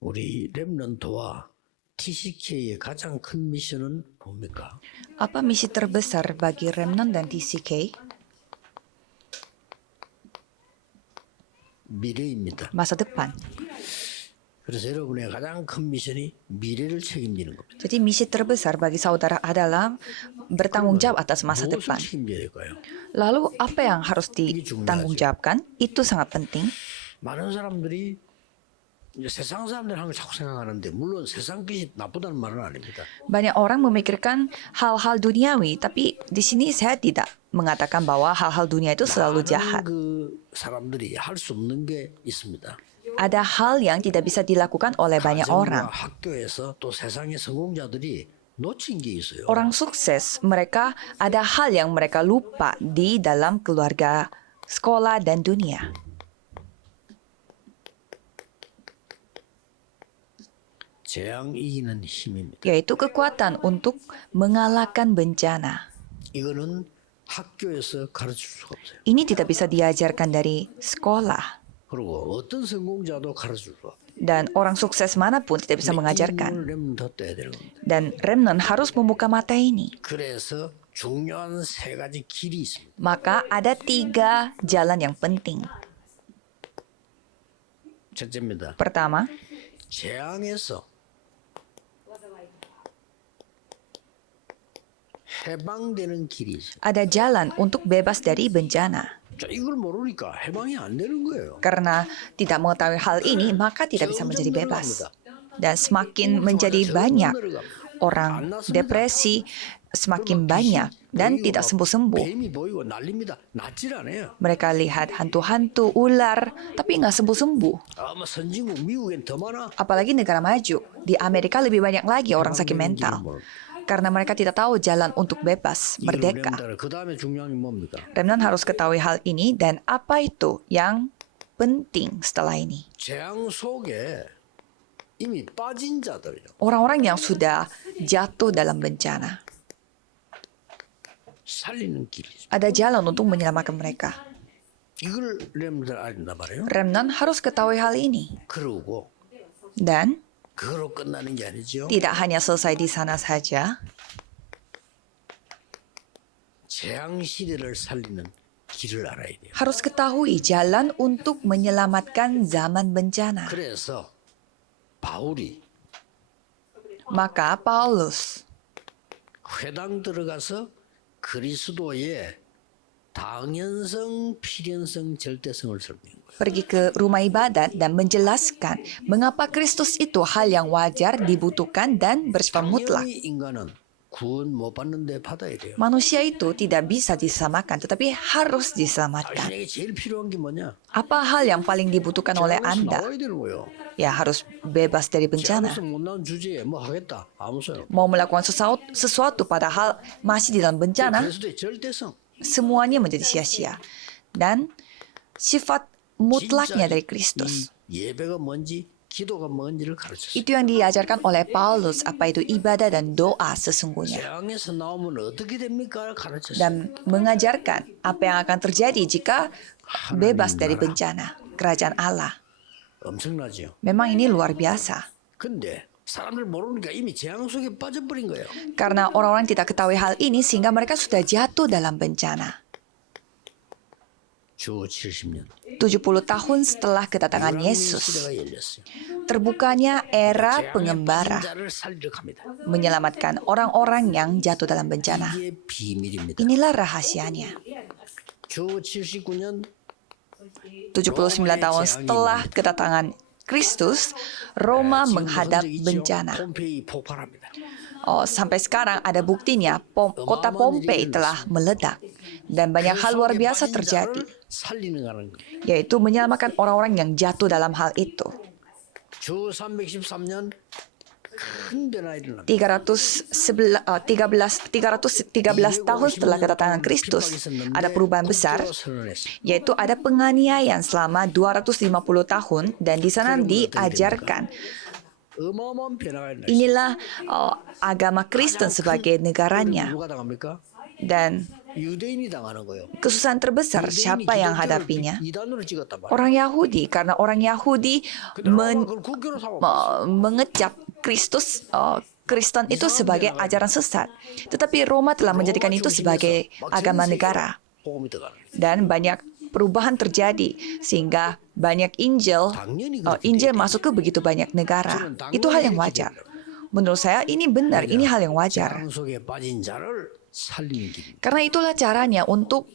우리 렘넌트와 TCK의 가장 큰 미션은 뭡니까? Apa misi terbesar bagi Remnon dan TCK? 미래입니다. Masa depan. 그래서 여러분의 가장 큰 미션이 미래를 책임지는 겁니다. Jadi misi terbesar bagi saudara adalah bertanggung jawab atas masa 무엇을 depan. 책임져야 될까요? Lalu apa yang harus ditanggungjawabkan? Itu sangat penting. 많은 사람들이 이제 세상 사람들 하는 걸 자꾸 생각하는데 물론 세상 것이 나쁘다는 말은 아닙니다. Banyak orang memikirkan hal-hal duniawi, tapi di sini saya tidak mengatakan bahwa hal-hal dunia itu selalu jahat. 그 사람들이 할 수 없는 게 있습니다. Ada hal yang tidak bisa dilakukan oleh banyak orang. 학교에서 또 세상의 성공자들이 놓친 게 있어요. Orang sukses, mereka ada hal yang mereka lupa di dalam keluarga, sekolah, dan dunia. 재앙 이기는 힘입니다. Yaitu kekuatan untuk mengalahkan bencana. 이거는 학교에서 가르칠 수가 없어요. Ini tidak bisa diajarkan dari sekolah. 그리고 어떤 성공자도 가르칠 수가 없어요. Dan orang sukses manapun tidak bisa mengajarkan. 더 떠야 되는 겁니다. Dan Remnon harus membuka mata ini. 그래서 중요한 세 가지 길이 있습니다. Maka ada 3 jalan yang penting. 첫째입니다. Pertama, 재앙에서 해방되는 길이 있어요. ada jalan untuk bebas dari bencana. 자, 이걸 모르니까 해방이 안 되는 거예요. Karena tidak mengetahui hal ini, maka tidak bisa menjadi bebas. Dan semakin menjadi banyak orang depresi, semakin banyak dan tidak sembuh-sembuh. 뱀이 보이고 난립니다. 낫질 않아요. Mereka lihat hantu-hantu, ular, tapi nggak sembuh-sembuh. 아마 선진국 미국엔 더 많아. Apalagi negara maju. Di Amerika lebih banyak lagi orang sakit mental. Karena mereka tidak tahu jalan untuk bebas, merdeka. 그 다음에 중요한 게 뭡니까? Remnon harus ketahui hal ini dan apa itu yang penting setelah ini. 재앙 속에 이미 빠진 자들이요. Orang-orang yang sudah jatuh dalam bencana. 살리는 길이 있어요. Ada jalan untuk menyelamatkan mereka. 이걸 렘들 알린단 말이에요. Remnon harus ketahui hal ini. 그러고 Dan 그거로 끝나는 게 아니죠. tidak hanya selesai di sana saja. 재앙 시대를 살리는 길을 알아야 돼요. Harus ketahui jalan untuk menyelamatkan zaman bencana. 그래서 바울이 Maka Paulus 회당 들어가서 그리스도의 당연성, 필연성, 절대성을 설명한 거예요. pergi ke rumah ibadat dan menjelaskan mengapa Kristus itu hal yang wajar, dibutuhkan, dan bersifat mutlak. 당연히 인간은 구원 못 받는데 받아야 돼요. Manusia itu tidak bisa diselamatkan, tetapi harus diselamatkan. 당신에게 제일 필요한 게 뭐냐? Apa hal yang paling dibutuhkan oleh 재앙에서 Anda? 나와야 되는 거예요. Ya harus bebas dari bencana. 재앙에서 못 나온 주제에 뭐 하겠다? 아무 소용. Mau melakukan sesuatu padahal masih di dalam bencana, 그리스도의 절대성. semuanya menjadi sia-sia. Dan sifat mutlaknya dari Kristus. 이 예배가 뭔지, 기도가 뭔지를 가르쳤어요. Itu yang diajarkan oleh Paulus, apa itu ibadah dan doa sesungguhnya. 재앙에서 나오면 어떻게 됩니까? 가르쳤어요. Dan mengajarkan apa yang akan terjadi jika bebas dari bencana. Kerajaan Allah. 엄청나죠. Memang ini luar biasa. 근데 사람들 모르니까 이미 재앙 속에 빠져버린 거예요. Karena orang-orang tidak ketahui hal ini sehingga mereka sudah jatuh dalam bencana. 주 70년. 70 tahun setelah kedatangan Yesus, 시대가 열렸어요. terbukanya era 재앙에 pengembara, 빠진 자를 살리러 갑니다. menyelamatkan orang-orang yang jatuh dalam bencana. 이게 비밀입니다. Inilah rahasianya. 주 79년 79 tahun setelah kedatangan Kristus, Roma menghadap bencana. 폼페이 폭발합니다. Sampai sekarang ada buktinya, kota Pompei telah meledak. Dan banyak hal luar biasa terjadi, 살리는 거는 yaitu menyelamatkan orang-orang yang jatuh dalam hal itu. 주 313년 큰 변화 일어납니다. 313 tahun setelah kedatangan Kristus, ada perubahan besar, yaitu ada penganiayaan selama 250 tahun, dan di sana diajarkan 어마어마한 변화가 일어났어요. inilah agama Kristen sebagai negaranya. 누가 당합니까? Dan 유대인이 당하는 거예요. Kesusahan terbesar 유대인이 siapa yang 기독교를 hadapinya? 이단으로 찍었단 말이에요. Orang Yahudi, karena orang Yahudi 근데 로마가 그걸 국교로 삼아. mengecap Kristen itu sebagai ajaran sesat. Tetapi Roma telah menjadikan itu sebagai agama negara. 복음이 들어가는. Dan banyak perubahan terjadi sehingga banyak Injil masuk ke begitu banyak negara. Itu hal yang wajar. Menurut saya ini benar, ini hal yang wajar. 장 속에 빠진 자를 살리는 길. Karena itulah caranya untuk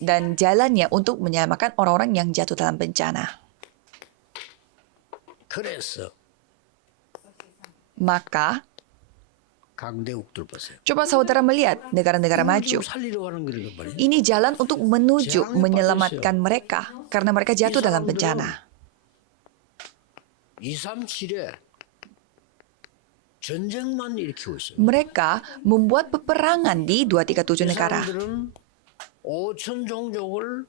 dan jalannya untuk menyelamatkan orang-orang yang jatuh dalam bencana. 그래서 Maka 강대국들 보세요. coba saudara melihat negara-negara maju. 살리려고 하는 거란 말이에요. Ini jalan untuk menuju menyelamatkan mereka karena mereka jatuh dalam bencana. 237에 전쟁만 일으키고 있어요. Mereka membuat peperangan di 237 negara. 사람들은 5천 종족을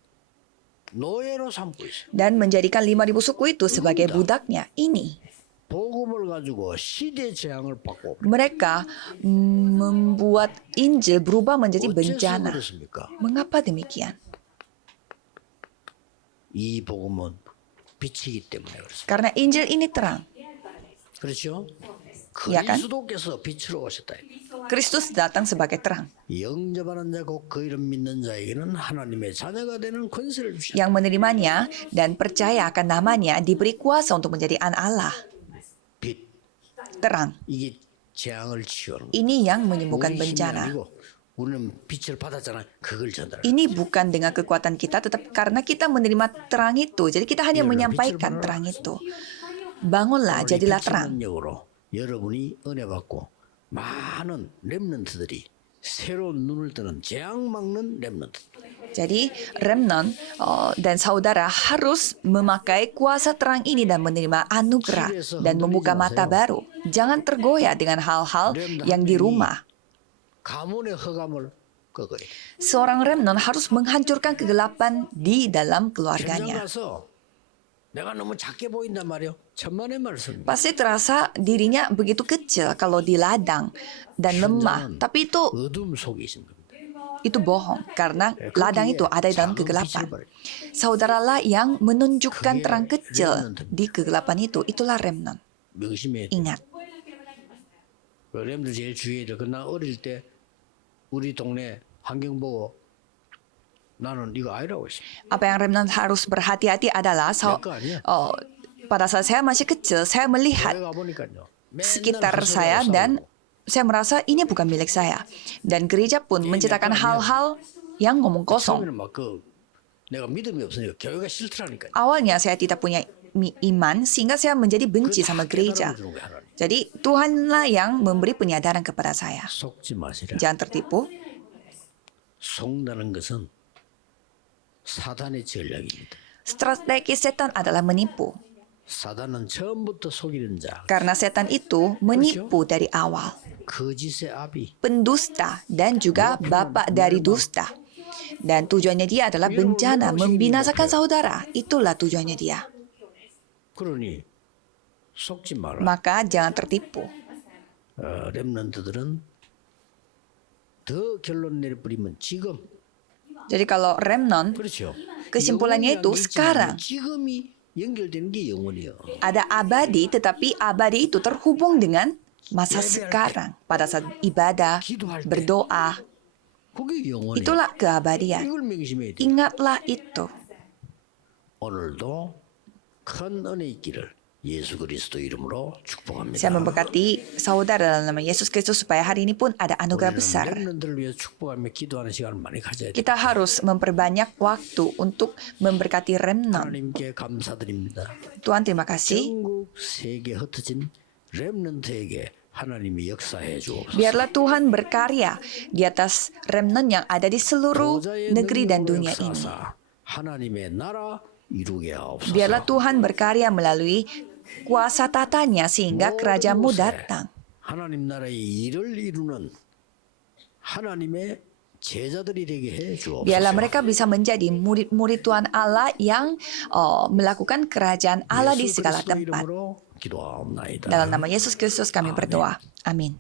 노예로 삼고 있어요. Dan menjadikan 5.000 suku itu sebagai budaknya. Ini. 복음을 가지고 시대 재앙을 받고 Mereka membuat Injil berubah menjadi 어째서 bencana. 그렇습니까? Mengapa demikian? 이 복음은 빛이기 때문에 그렇습니다. Karena Injil ini terang. 그렇죠? Ya kan? 그리스도께서 빛으로 오셨다. Kristus datang sebagai terang. 영접하는 자고 그 이름 믿는 자에게는 하나님의 자녀가 되는 권세를 주셨다. Yang menerimanya dan percaya akan namanya diberi kuasa untuk menjadi anak Allah. 빛. Terang. 이게 재앙을 치유하는 거예요. Ini yang menyembuhkan 우리 힘이 bencana. 아니고 우리는 빛을 받았잖아. 그걸 전달해. Ini bukan dengan kekuatan kita, tetapi karena kita menerima terang itu. Jadi kita hanya menyampaikan terang itu. Bangunlah, jadilah terang. 능력으로 여러분이 은혜 받고 많은 렘넌트들이 새로운 눈을 뜨는 재앙 막는 렘넌트. Jadi remnant dan saudara harus memakai kuasa terang ini dan menerima anugerah dan membuka mata baru. Jangan tergoyah dengan hal-hal yang di rumah. 가문의 허감을 꺾어요. Seorang remnant harus menghancurkan kegelapan di dalam 현장 keluarganya. 가서 내가 너무 작게 보인단 말이요. 천만의 말씀입니다. Pasti terasa dirinya begitu kecil kalau di ladang dan lemah. Tapi 어둠 속에 있는 겁니다. itu bohong karena ladang itu ada di dalam kegelapan. Saudaralah yang menunjukkan terang kecil di kegelapan itu. Itulah remnant. 명심해야 돼. Ingat. 렘들 제일 주의해야 돼. 나 어릴 때 우리 동네 환경 보고 나는 이거 아니라고 했어. Apa yang remnant harus berhati-hati adalah pada saat saya masih kecil, saya melihat 내가 보니까요. sekitar saya dan saya merasa ini bukan milik saya. Dan gereja pun menciptakan hal-hal yang ngomong kosong. 처음에는 내가 믿음이 없으니까 교회가 싫더라니까. Awalnya saya tidak punya iman sehingga saya menjadi benci sama gereja. Jadi Tuhanlah yang memberi penyadaran kepada saya. 속지 마시라. Jangan tertipu. 속다는 것은 사단의 전략입니다. Strategi setan adalah menipu. 사단은 처음부터 속이는 자, Karena setan itu menipu dari awal. 거짓의 아비. Pendusta dan juga bapak dari dusta. Dan tujuannya dia adalah bencana, membinasakan saudara. Itulah tujuannya dia. 그러니 속지 마라. Maka jangan tertipu. 렘넌트들은 더 결론 내려버리면 지금. Jadi kalau remnant, 그렇죠. kesimpulannya itu sekarang 지금이 연결되는 게 영원이요. ada abadi, tetapi abadi itu terhubung dengan masa sekarang. Pada saat ibadah, berdoa, 그게 영원이요. itulah keabadian. 이걸 명심해야 돼. Ingatlah itu. 오늘도 큰 은혜 있기를 예수 그리스도 이름으로 축복합니다. Saya memberkati saudara dalam nama Yesus Kristus supaya hari ini pun ada anugerah besar. 렘넌트를 위해서 축복하며 기도하는 시간을 많이 가져야 돼. Kita harus memperbanyak waktu untuk memberkati remnant. 하나님께 감사드립니다. Tuhan, terima kasih. 전국 세계 흩어진 렘넌트에게 하나님이 역사해 주옵소서. Biarlah Tuhan berkarya di atas remnant yang ada di seluruh negeri dan dunia ini. 역사사 하나님의 나라 이루게 하옵소서. Biarlah Tuhan berkarya melalui kuasa tatanya sehingga kerajaanmu datang. 하나님 나라의 일을 이루는 하나님의 제자들이 되게 해 주옵소서. Biarlah mereka bisa menjadi murid-murid Tuhan Allah yang melakukan kerajaan Allah di segala tempat. 이름으로 기도하옵나이다. Dalam nama Yesus Kristus kami berdoa. Amin.